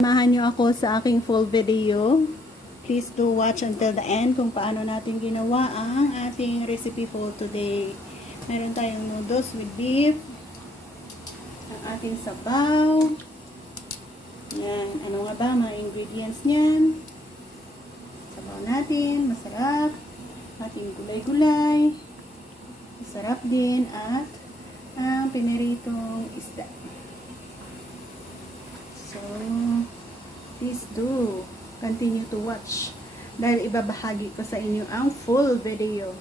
Samahan nyo ako sa aking full video. Please do watch until the end kung paano natin ginawa ang ating recipe for today. Meron tayong noodles with beef. Ang ating sabaw. Yan. Ano nga ba mga ingredients niyan? Sabaw natin. Masarap. Ating gulay-gulay. Masarap din. At ang piniritong isda. So, please do continue to watch dahil ibabahagi ko sa inyo ang full video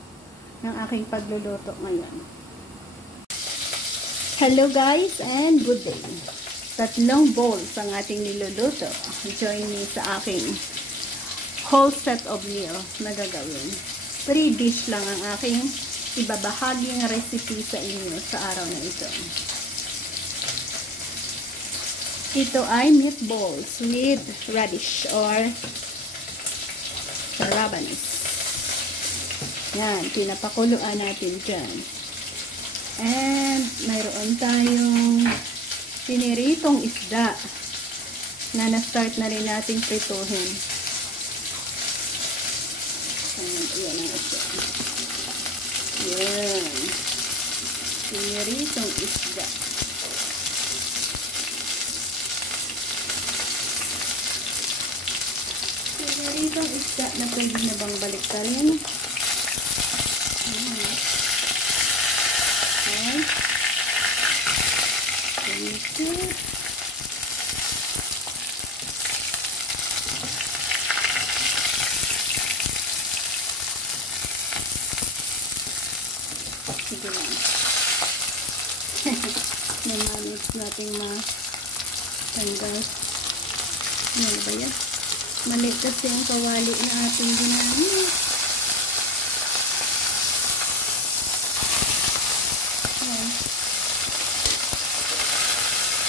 ng aking pagluluto ngayon. Hello guys and good day. Tatlong bowls ang ating niluluto. Join me sa aking whole set of meals na gagawin. 3 dish lang ang aking ibabahaging recipe sa inyo sa araw na ito. Ito ay meatballs with radish or rabanis. Yan, pinapakuluan natin dyan. And mayroon tayong piniritong isda na na-start na rin nating prituhin. Ayan ang isda. Yan. Piniritong isda. Itong isda na pwede na bang baliktarin. Okay. Ganito. Sige lang. Namanis natin matanggal. Ano ba yan? Maliit kasi ang kawali na ating ginamit.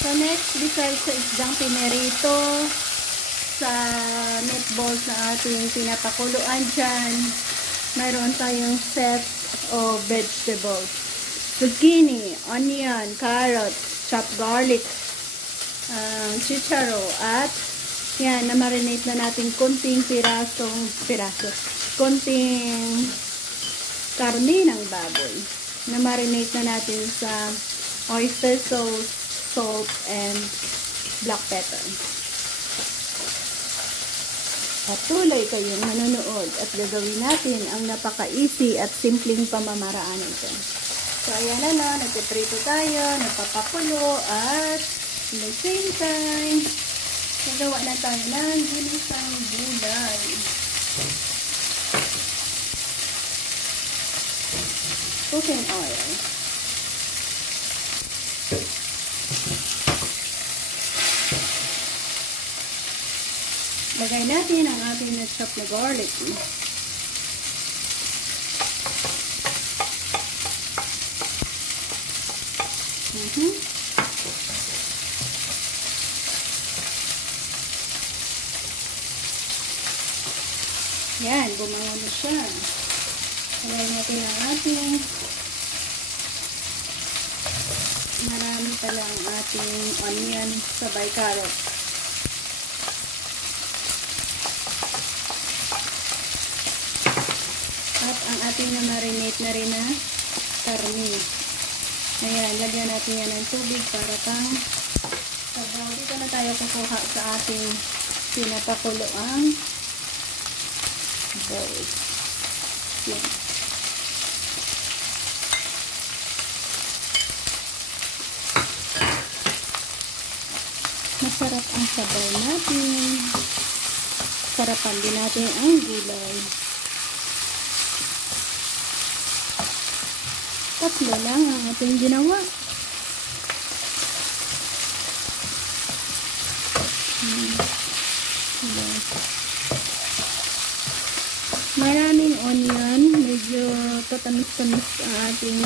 So next, besides sa isdang pinirito, sa meatballs na ating pinapakuluan dyan, mayroon tayong set of vegetables. Zucchini, onion, carrot, chopped garlic, chicharo, at yan, na-marinate na natin konting konting karne ng baboy. Na-marinate na natin sa oyster sauce, salt, and black pepper. Patuloy kayong manonood at gagawin natin ang napaka-easy at simpleng pamamaraan ito. So, ayan na, nagpiprito tayo, napapakulo, at at the same time, nagawa na tayo ng ginisang gulay. Cooking oil. Lagay natin ang ating na-chop na garlic. Yan, bumango na siya. Lagay natin ang ating marami pala ang ating onion sabay carrot. At ang ating na-marinate na rin na karne. Ayan, lagyan natin yan ng tubig para pang sabaw. Dito na tayo kukuha sa ating pinapakuloang balls. Yan. Masarap ang sabaw natin. Sarapan din natin ang gulay. Tatlo lang ang ating ginawa. Maraming onion, medyo tatamis-tamis ang ating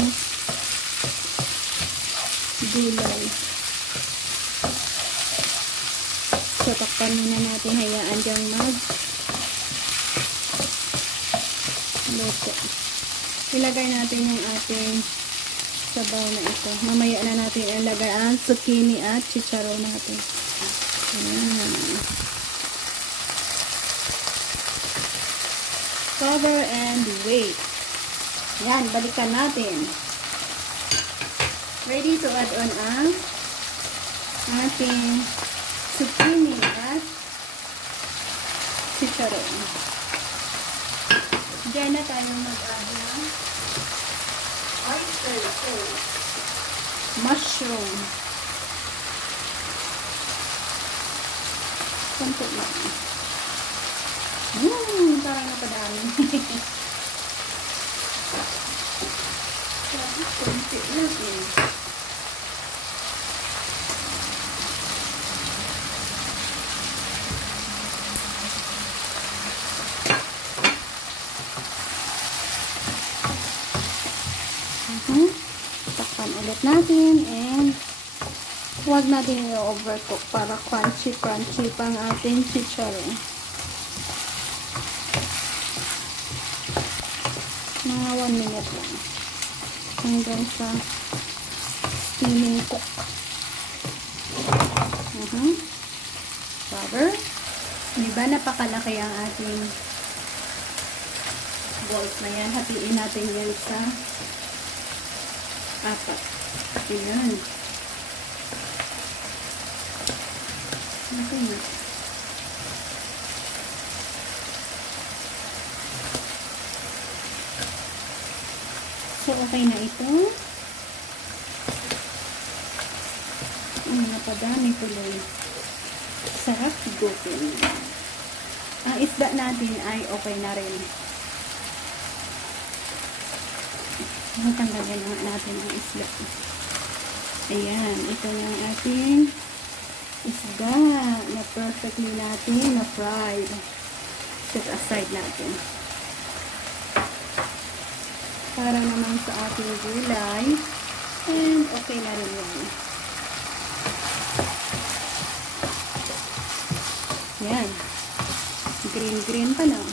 gulay. So, takpan muna natin, hayaan diyang luto. Ilagay natin yung ating sabaw na ito. Mamaya na natin ilagay ang zucchini at chicharon natin. Ayan. Cover and wait. Yan, balikan natin. Ready to add on ang ating zucchini at chicharon. Diyan na tayo mag-add ng oyster sauce, mushroom. Konti lang. Parang napadami. Konti lang eh. Takpan ulit natin and huwag natin i-overcook para crunchy pang ating chicharon. Mga 1 minute lang hanggang sa steaming cook. Cover. Diba napakalaki ang ating balls na yan? Hatiin natin yan sa 4. Ayan. Okay na. So, okay na ito. Napadami tuloy. Sarap higupin. Ang isda natin ay okay na rin. Tanggalin natin ang isda. Ayan, ito yung ating isda na perfectly natin na fried. Set aside natin. Para naman sa ating gulay. And okay na rin yan. Ayan. Green pa lang.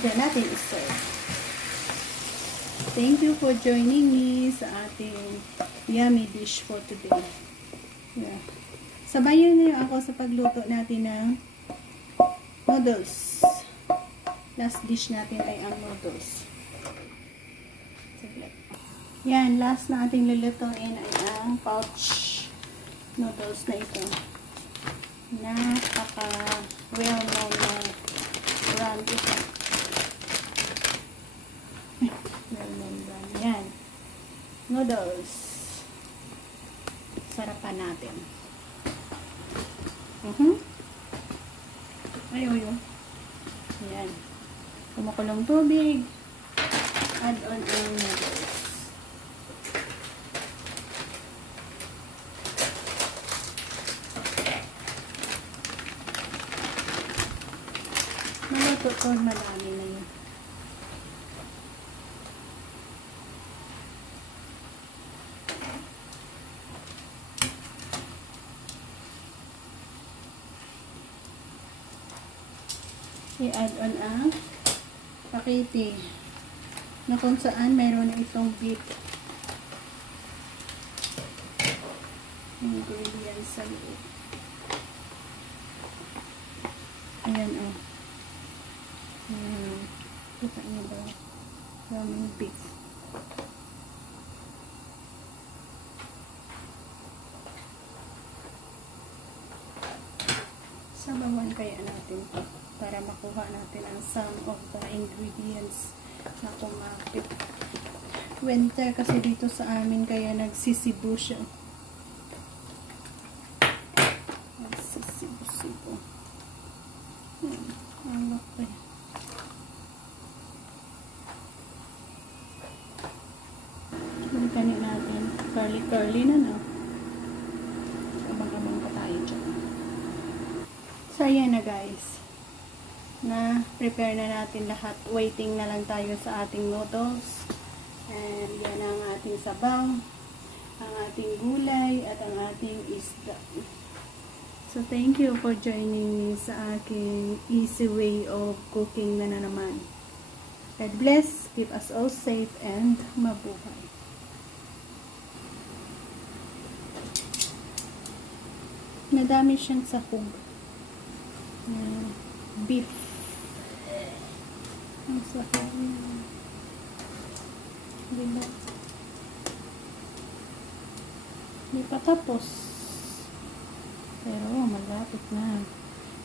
Diyan natin i-serve. Thank you for joining me sa ating yummy dish for today. Yeah. Sabayan niyo ako sa pagluto natin ng noodles. Last dish natin ay ang noodles. Yan, last na ating lulutuin ay ang pouch noodles na ito. Napaka well-known na brand ito. Yan. Noodles. Sarapan natin. Ayo. Yan. Kumukulong tubig. Add on ang noodles. Maluto ko, madami na yun. I-add on ang pakiti na kung saan mayroon itong beef ingredients sa loob. Ayan o. Kita niyo ba? Raming beef. Sabawan kaya natin para makuha natin ang some of the ingredients na kumapit. Winter kasi dito sa amin kaya nagsisibo siya. Nagsisibo-sibo. Ang laki. Balikan natin. Curly na no. Abang-abang pa tayo dyan. So, ayan na guys. Na prepare na natin lahat. Waiting na lang tayo sa ating noodles. And yan ang ating sabaw, ang ating gulay, at ang ating isda. So, thank you for joining me sa aking easy way of cooking na naman. God bless, keep us all safe, and mabuhay. Nadami siyang sahog. Beef. Ang sahog. Diba? Hindi pa tapos. Pero malapit na.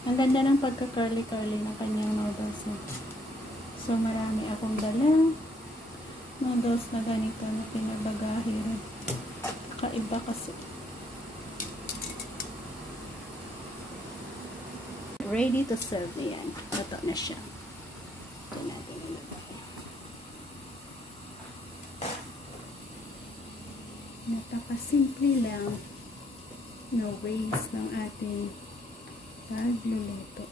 Ang ganda ng pagka-curly-curly ng kanyang noodles na. So marami akong dalang noodles na ganito na pinabagahin. Kaiba kasi. Ready to serve na yan. Luto na siya. Ito natin ilagay. Napakasimple lang na ways ng ating pagluluto.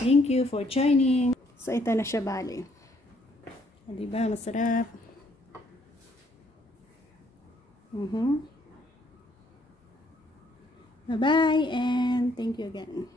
Thank you for joining. So, ito na siya bali. Diba? Masarap. Bye-bye and thank you again.